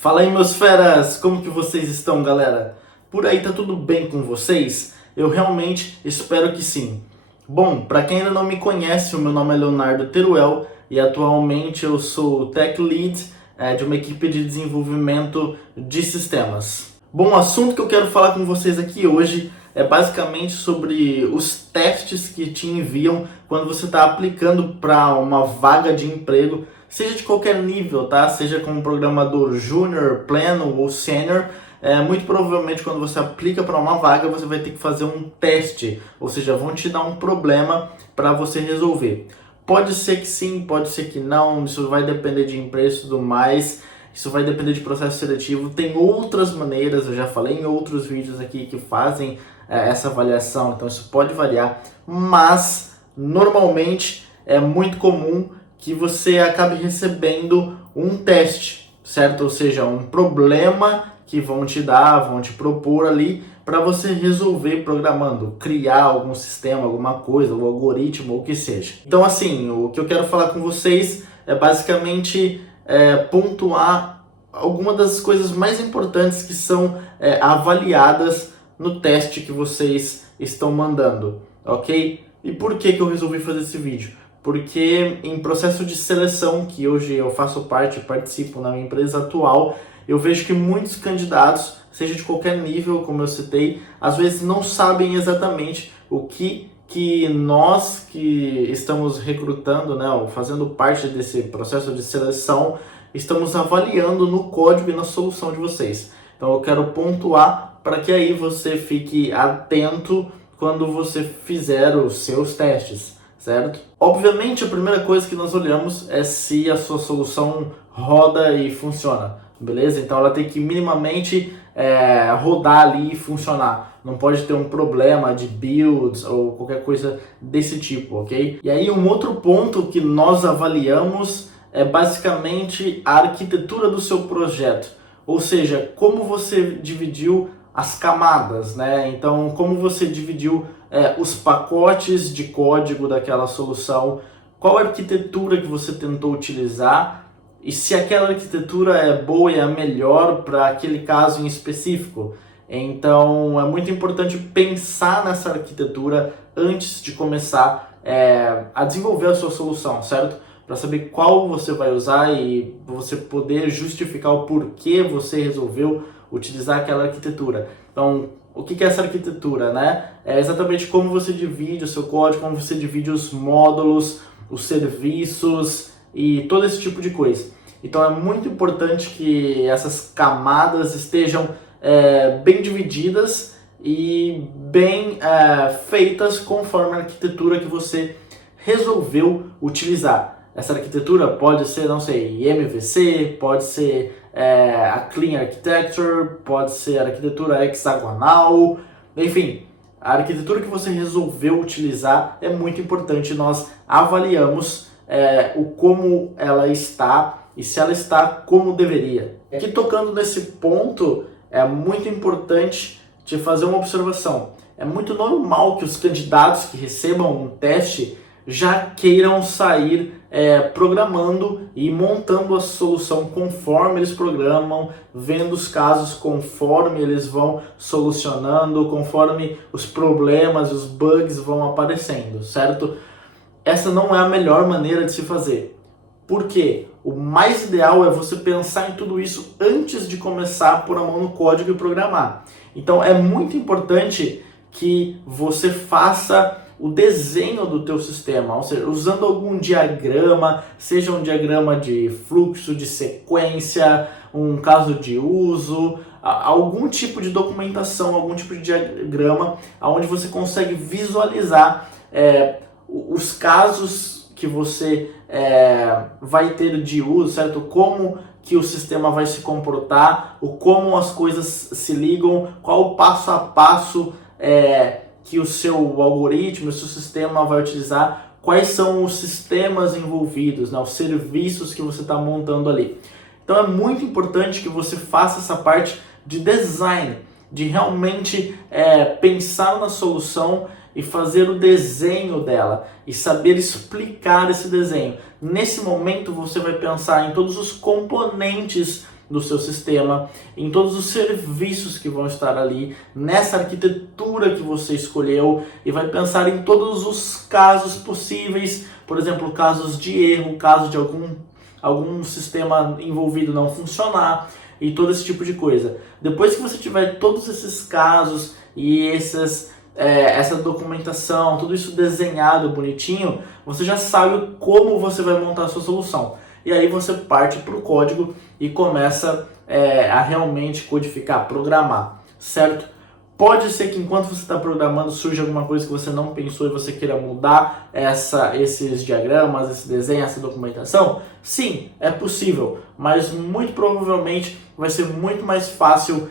Fala aí, meus feras! Como que vocês estão, galera? Por aí tá tudo bem com vocês? Eu realmente espero que sim. Bom, para quem ainda não me conhece, o meu nome é Leonardo Teruel e atualmente eu sou o Tech Lead de uma equipe de desenvolvimento de sistemas. Bom, o assunto que eu quero falar com vocês aqui hoje é basicamente sobre os testes que te enviam quando você está aplicando para uma vaga de emprego, seja de qualquer nível, tá? Seja como programador júnior, pleno ou sênior. Muito provavelmente quando você aplica para uma vaga você vai ter que fazer um teste, ou seja, vão te dar um problema para você resolver. Pode ser que sim, pode ser que não, isso vai depender de empresa e tudo mais, isso vai depender de processo seletivo. Tem outras maneiras, eu já falei em outros vídeos aqui que fazem essa avaliação, então isso pode variar, mas normalmente é muito comum que você acabe recebendo um teste, certo? Ou seja, um problema que vão te dar, vão te propor ali para você resolver programando, criar algum sistema, alguma coisa, um algoritmo ou o que seja. Então, assim, o que eu quero falar com vocês é basicamente pontuar algumas das coisas mais importantes que são avaliadas no teste que vocês estão mandando, ok? E por que eu resolvi fazer esse vídeo? Porque em processo de seleção, que hoje eu faço parte, participo na minha empresa atual, eu vejo que muitos candidatos, seja de qualquer nível, como eu citei, às vezes não sabem exatamente o que nós que estamos recrutando, né, ou fazendo parte desse processo de seleção, estamos avaliando no código e na solução de vocês. Então eu quero pontuar para que aí você fique atento quando você fizer os seus testes, certo? Obviamente a primeira coisa que nós olhamos é se a sua solução roda e funciona, beleza? Então ela tem que minimamente rodar ali e funcionar. Não pode ter um problema de builds ou qualquer coisa desse tipo, ok? E aí um outro ponto que nós avaliamos é basicamente a arquitetura do seu projeto. Ou seja, como você dividiu as camadas, né? Então, como você dividiu os pacotes de código daquela solução, qual a arquitetura que você tentou utilizar e se aquela arquitetura é boa e é a melhor para aquele caso em específico. Então, é muito importante pensar nessa arquitetura antes de começar a desenvolver a sua solução, certo? Para saber qual você vai usar e você poder justificar o porquê você resolveu utilizar aquela arquitetura. Então, o que é essa arquitetura, né? É exatamente como você divide o seu código, como você divide os módulos, os serviços e todo esse tipo de coisa. Então, é muito importante que essas camadas estejam bem divididas e bem feitas conforme a arquitetura que você resolveu utilizar. Essa arquitetura pode ser, não sei, MVC, pode ser a Clean Architecture, pode ser a arquitetura hexagonal, enfim, a arquitetura que você resolveu utilizar é muito importante. Nós avaliamos o como ela está e se ela está como deveria. Aqui tocando nesse ponto, é muito importante te fazer uma observação. É muito normal que os candidatos que recebam um teste já queiram sair programando e montando a solução conforme eles programam, vendo os casos conforme eles vão solucionando, conforme os problemas, os bugs vão aparecendo, certo? Essa não é a melhor maneira de se fazer. Por quê? O mais ideal é você pensar em tudo isso antes de começar a pôr a mão no código e programar. Então é muito importante que você faça o desenho do teu sistema, ou seja, usando algum diagrama, seja um diagrama de fluxo, de sequência, um caso de uso, algum tipo de documentação, algum tipo de diagrama, onde você consegue visualizar os casos que você vai ter de uso, certo? Como que o sistema vai se comportar, como as coisas se ligam, qual o passo a passo que o seu algoritmo, o seu sistema vai utilizar, quais são os sistemas envolvidos, né, os serviços que você está montando ali. Então é muito importante que você faça essa parte de design, de realmente pensar na solução e fazer o desenho dela e saber explicar esse desenho. Nesse momento você vai pensar em todos os componentes do seu sistema, em todos os serviços que vão estar ali, nessa arquitetura que você escolheu, e vai pensar em todos os casos possíveis, por exemplo, casos de erro, caso de algum sistema envolvido não funcionar e todo esse tipo de coisa. Depois que você tiver todos esses casos e essa documentação, tudo isso desenhado bonitinho, você já sabe como você vai montar a sua solução. E aí você parte para o código e começa a realmente codificar, programar, certo? Pode ser que enquanto você está programando surja alguma coisa que você não pensou e você queira mudar esses diagramas, esse desenho, essa documentação. Sim, é possível, mas muito provavelmente vai ser muito mais fácil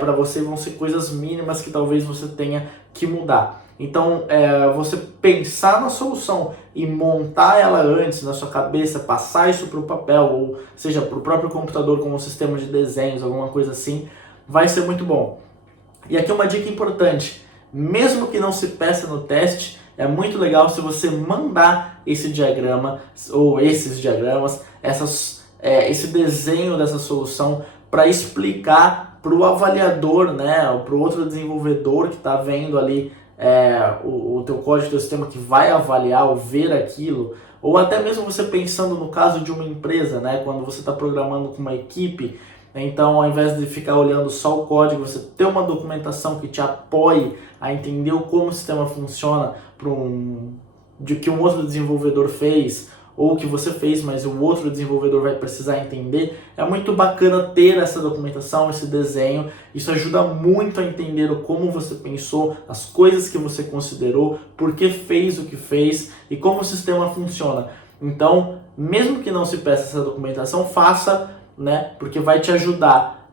para você, vão ser coisas mínimas que talvez você tenha que mudar. Então, você pensar na solução e montar ela antes na sua cabeça, passar isso para o papel, ou seja, para o próprio computador como um sistema de desenhos, alguma coisa assim, vai ser muito bom. E aqui uma dica importante, mesmo que não se peça no teste, é muito legal se você mandar esse diagrama, ou esses diagramas, esse desenho dessa solução para explicar para o avaliador, né, ou para o outro desenvolvedor que está vendo ali o teu código, o teu sistema, que vai avaliar ou ver aquilo, ou até mesmo você pensando no caso de uma empresa, né, quando você está programando com uma equipe. Então, ao invés de ficar olhando só o código, você ter uma documentação que te apoie a entender como o sistema funciona, de que um outro desenvolvedor fez, ou que você fez, mas o outro desenvolvedor vai precisar entender. É muito bacana ter essa documentação, esse desenho. Isso ajuda muito a entender como você pensou, as coisas que você considerou, por que fez o que fez e como o sistema funciona. Então, mesmo que não se peça essa documentação, faça, né? Porque vai te ajudar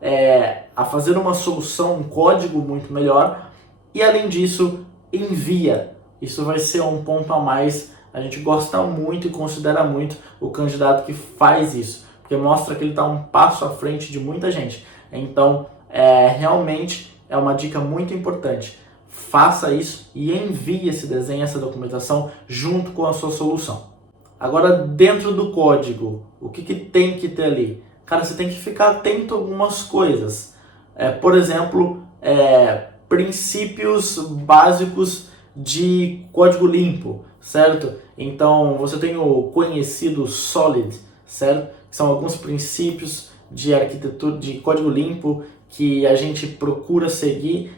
a fazer uma solução, um código muito melhor. E além disso, envia. Isso vai ser um ponto a mais. A gente gosta muito e considera muito o candidato que faz isso, porque mostra que ele está um passo à frente de muita gente. Então, realmente é uma dica muito importante. Faça isso e envie esse desenho, essa documentação junto com a sua solução. Agora, dentro do código, o que tem que ter ali? Cara, você tem que ficar atento a algumas coisas. Por exemplo, princípios básicos de código limpo, certo? Então, você tem o conhecido Solid, certo? Que são alguns princípios de arquitetura, de código limpo que a gente procura seguir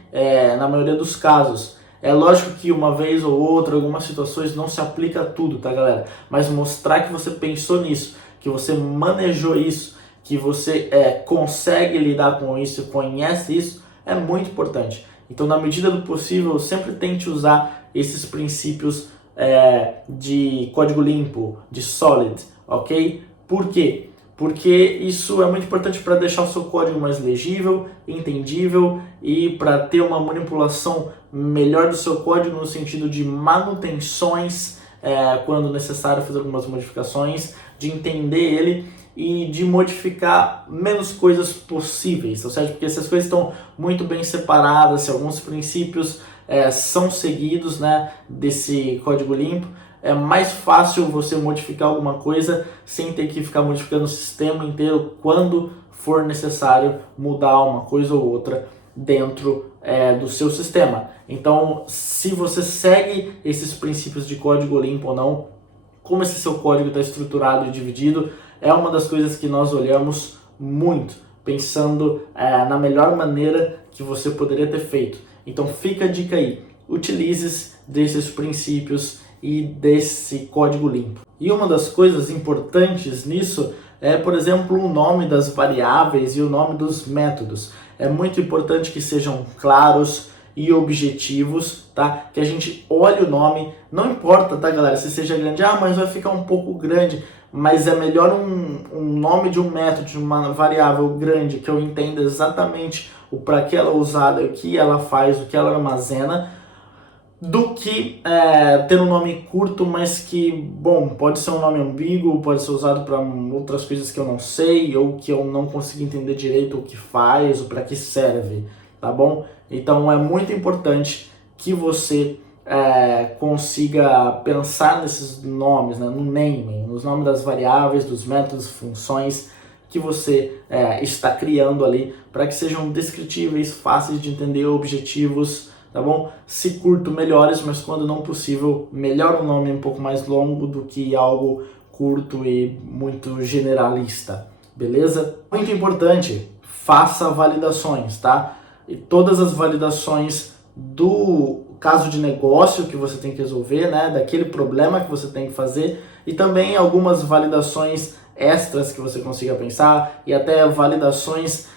na maioria dos casos. É lógico que uma vez ou outra, algumas situações não se aplica a tudo, tá, galera? Mas mostrar que você pensou nisso, que você manejou isso, que você consegue lidar com isso, conhece isso, é muito importante. Então, na medida do possível, sempre tente usar esses princípios de código limpo, de Solid, ok? Por quê? Porque isso é muito importante para deixar o seu código mais legível, entendível e para ter uma manipulação melhor do seu código no sentido de manutenções, quando necessário fazer algumas modificações, de entender ele e de modificar menos coisas possíveis, tá certo? Porque se as coisas estão muito bem separadas, se alguns princípios são seguidos, né, desse código limpo, é mais fácil você modificar alguma coisa sem ter que ficar modificando o sistema inteiro quando for necessário mudar uma coisa ou outra dentro do seu sistema. Então, se você segue esses princípios de código limpo ou não, como esse seu código está estruturado e dividido, é uma das coisas que nós olhamos muito, pensando na melhor maneira que você poderia ter feito. Então fica a dica aí, utilize desses princípios e desse código limpo. E uma das coisas importantes nisso é, por exemplo, o nome das variáveis e o nome dos métodos. É muito importante que sejam claros e objetivos, tá? Que a gente olhe o nome, não importa, tá, galera, se seja grande, mas vai ficar um pouco grande, mas é melhor um nome de um método, de uma variável grande, que eu entenda exatamente o para que ela é usada, o que ela faz, o que ela armazena, do que ter um nome curto, mas que, bom, pode ser um nome ambíguo, pode ser usado para outras coisas que eu não sei, ou que eu não consigo entender direito o que faz, ou para que serve, tá bom? Então é muito importante que você consiga pensar nesses nomes, né, no naming, nos nomes das variáveis, dos métodos, funções, que você está criando ali, para que sejam descritíveis, fáceis de entender, objetivos, tá bom? Se curto, melhores, mas quando não possível, melhor um nome um pouco mais longo do que algo curto e muito generalista, beleza? Muito importante, faça validações, tá? E todas as validações do caso de negócio que você tem que resolver, né? Daquele problema que você tem que fazer, e também algumas validações extras que você consiga pensar, e até validações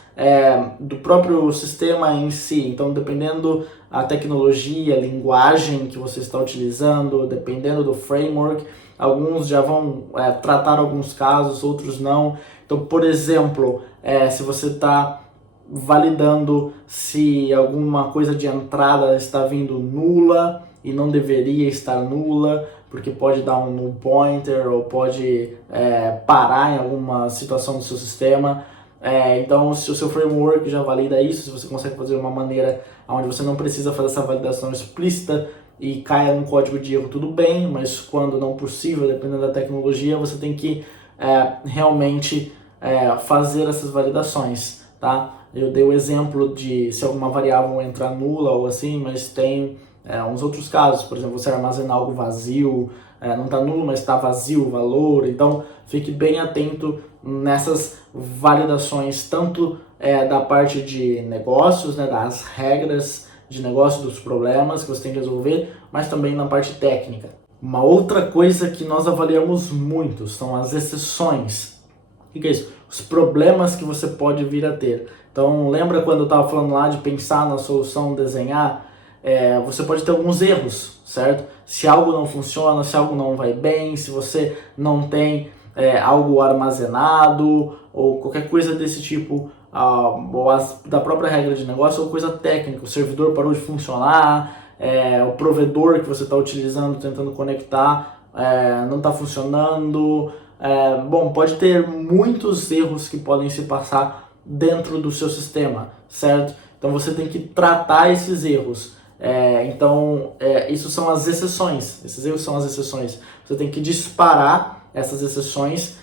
do próprio sistema em si. Então, dependendo a tecnologia, a linguagem que você está utilizando, dependendo do framework, alguns já vão tratar alguns casos, outros não. Então, por exemplo, se você está validando se alguma coisa de entrada está vindo nula e não deveria estar nula, porque pode dar um null pointer ou pode parar em alguma situação do seu sistema. Então, se o seu framework já valida isso, se você consegue fazer de uma maneira onde você não precisa fazer essa validação explícita e caia num código de erro, tudo bem, mas quando não possível, dependendo da tecnologia, você tem que realmente fazer essas validações, tá? Eu dei o exemplo de se alguma variável entrar nula ou assim, mas tem uns outros casos, por exemplo, você armazenar algo vazio, não está nulo, mas está vazio o valor, então fique bem atento nessas validações, tanto da parte de negócios, né, das regras de negócio, dos problemas que você tem que resolver, mas também na parte técnica. Uma outra coisa que nós avaliamos muito são as exceções. O que é isso? Os problemas que você pode vir a ter. Então, lembra quando eu estava falando lá de pensar na solução, desenhar? Você pode ter alguns erros, certo? Se algo não funciona, se algo não vai bem, se você não tem algo armazenado ou qualquer coisa desse tipo, ou da própria regra de negócio, ou coisa técnica, o servidor parou de funcionar, o provedor que você está utilizando, tentando conectar, não está funcionando. Bom, pode ter muitos erros que podem se passar dentro do seu sistema, certo? Então você tem que tratar esses erros. Isso são as exceções. Esses erros são as exceções. Você tem que disparar essas exceções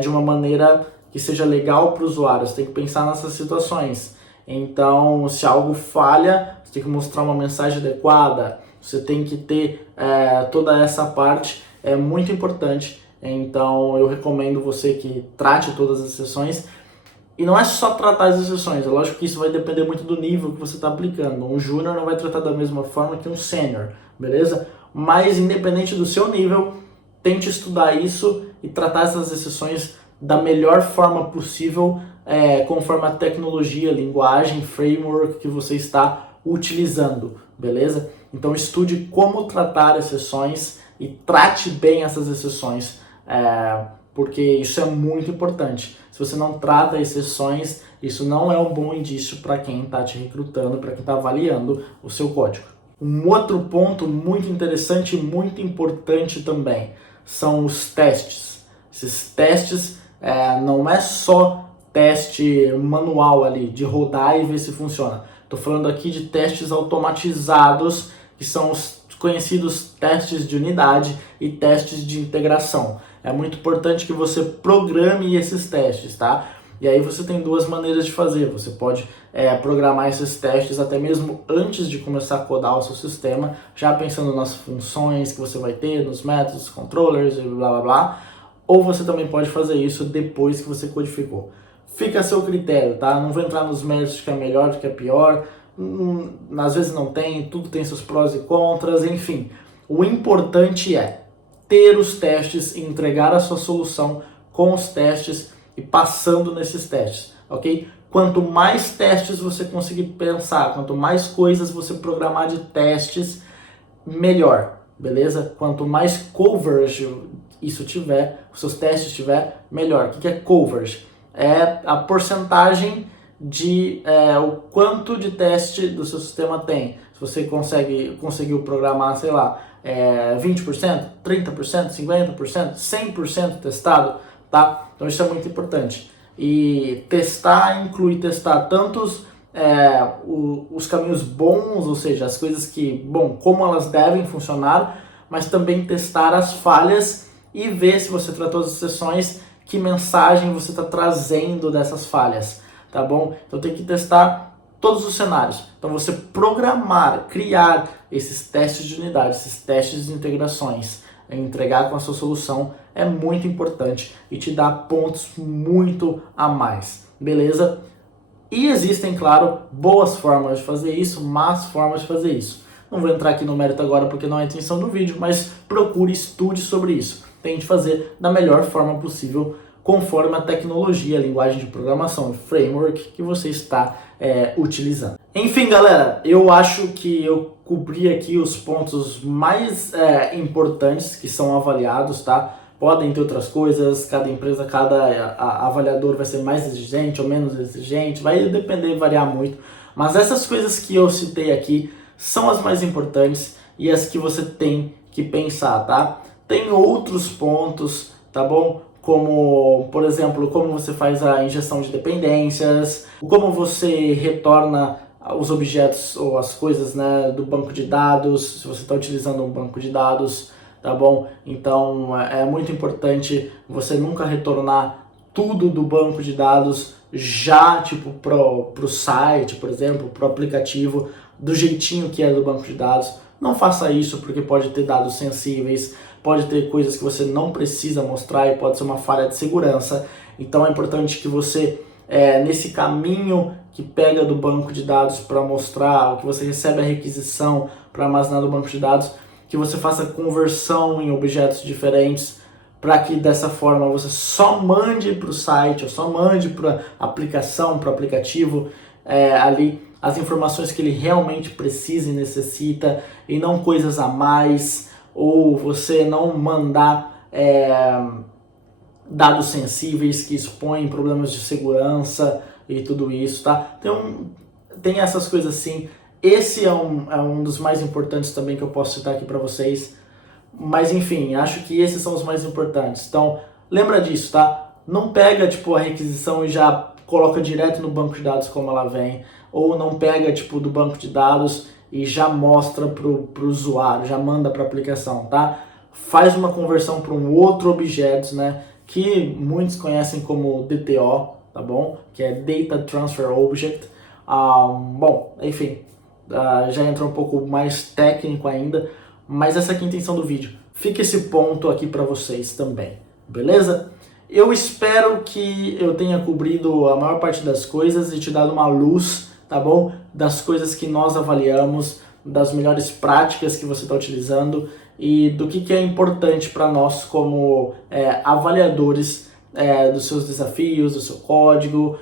de uma maneira que seja legal para o usuário. Você tem que pensar nessas situações. Então, se algo falha, você tem que mostrar uma mensagem adequada. Você tem que ter toda essa parte. É muito importante. Então, eu recomendo você que trate todas as exceções. E não é só tratar as exceções, é lógico que isso vai depender muito do nível que você está aplicando. Um júnior não vai tratar da mesma forma que um sênior, beleza? Mas independente do seu nível, tente estudar isso e tratar essas exceções da melhor forma possível, conforme a tecnologia, linguagem, framework que você está utilizando, beleza? Então estude como tratar exceções e trate bem essas exceções, porque isso é muito importante. Se você não trata exceções, isso não é um bom indício para quem está te recrutando, para quem está avaliando o seu código. Um outro ponto muito interessante e muito importante também são os testes. Esses testes não é só teste manual ali, de rodar e ver se funciona. Estou falando aqui de testes automatizados, que são os conhecidos testes de unidade e testes de integração. É muito importante que você programe esses testes, tá? E aí você tem duas maneiras de fazer. Você pode programar esses testes até mesmo antes de começar a codar o seu sistema, já pensando nas funções que você vai ter, nos métodos, controllers e blá blá blá. Ou você também pode fazer isso depois que você codificou. Fica a seu critério, tá? Não vou entrar nos méritos de que é melhor, de que é pior. Às vezes não tem, tudo tem seus prós e contras, enfim. O importante é ter os testes e entregar a sua solução com os testes e passando nesses testes, ok? Quanto mais testes você conseguir pensar, quanto mais coisas você programar de testes, melhor, beleza? Quanto mais coverage isso tiver, os seus testes tiver, melhor. O que é coverage? É a porcentagem de o quanto de teste do seu sistema tem. Se você conseguiu programar, sei lá, 20%, 30%, 50%, 100% testado, tá? Então isso é muito importante. E testar inclui testar tantos os caminhos bons, ou seja, as coisas que, bom, como elas devem funcionar, mas também testar as falhas e ver se você tratou as exceções que mensagem você está trazendo dessas falhas, tá bom? Então tem que testar todos os cenários. Então você programar, criar esses testes de unidade, esses testes de integrações, entregar com a sua solução é muito importante e te dá pontos muito a mais, beleza? E existem, claro, boas formas de fazer isso, más formas de fazer isso. Não vou entrar aqui no mérito agora porque não é a intenção do vídeo, mas procure, estude sobre isso. Tente fazer da melhor forma possível, conforme a tecnologia, a linguagem de programação, o framework que você está utilizando. Enfim, galera, eu acho que eu cobri aqui os pontos mais importantes que são avaliados, tá? Podem ter outras coisas, cada empresa, cada avaliador vai ser mais exigente ou menos exigente, vai depender, variar muito. Mas essas coisas que eu citei aqui são as mais importantes e as que você tem que pensar, tá? Tem outros pontos, tá bom? Como, por exemplo, como você faz a injeção de dependências, como você retorna os objetos ou as coisas, né, do banco de dados, se você está utilizando um banco de dados, tá bom? Então é muito importante você nunca retornar tudo do banco de dados já, tipo, pro site, por exemplo, pro aplicativo, do jeitinho que é do banco de dados. Não faça isso porque pode ter dados sensíveis, pode ter coisas que você não precisa mostrar e pode ser uma falha de segurança. Então é importante que você, nesse caminho que pega do banco de dados para mostrar, o que você recebe a requisição para armazenar do banco de dados, que você faça conversão em objetos diferentes, para que dessa forma você só mande para o site, ou só mande para a aplicação, para o aplicativo, ali as informações que ele realmente precisa e necessita, e não coisas a mais, ou você não mandar dados sensíveis que expõem problemas de segurança e tudo isso, tá? Tem essas coisas assim. Esse é um dos mais importantes também que eu posso citar aqui para vocês. Mas enfim, acho que esses são os mais importantes. Então, lembra disso, tá? Não pega, tipo, a requisição e já coloca direto no banco de dados como ela vem. Ou não pega, tipo, do banco de dados e já mostra pro usuário, já manda para a aplicação, tá? Faz uma conversão para um outro objeto, né? Que muitos conhecem como DTO, tá bom? Que é Data Transfer Object. Bom, enfim, já entra um pouco mais técnico ainda, mas essa aqui é a intenção do vídeo. Fica esse ponto aqui para vocês também, beleza? Eu espero que eu tenha cobrido a maior parte das coisas e te dado uma luz, tá bom? Das coisas que nós avaliamos, das melhores práticas que você está utilizando e do que é importante para nós como avaliadores dos seus desafios, do seu código,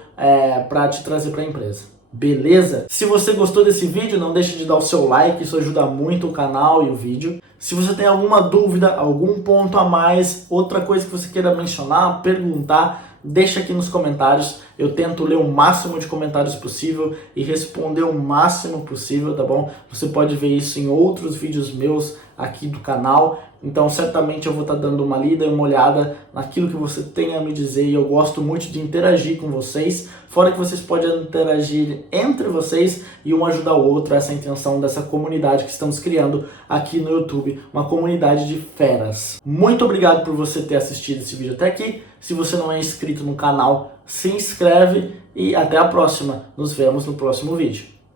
para te trazer para a empresa. Beleza? Se você gostou desse vídeo, não deixe de dar o seu like, isso ajuda muito o canal e o vídeo. Se você tem alguma dúvida, algum ponto a mais, outra coisa que você queira mencionar, perguntar, deixa aqui nos comentários. Eu tento ler o máximo de comentários possível e responder o máximo possível, tá bom? Você pode ver isso em outros vídeos meus aqui do canal. Então certamente eu vou estar dando uma lida e uma olhada naquilo que você tem a me dizer e eu gosto muito de interagir com vocês, fora que vocês podem interagir entre vocês e um ajudar o outro, essa é a intenção dessa comunidade que estamos criando aqui no YouTube, uma comunidade de feras. Muito obrigado por você ter assistido esse vídeo até aqui, se você não é inscrito no canal, se inscreve e até a próxima, nos vemos no próximo vídeo.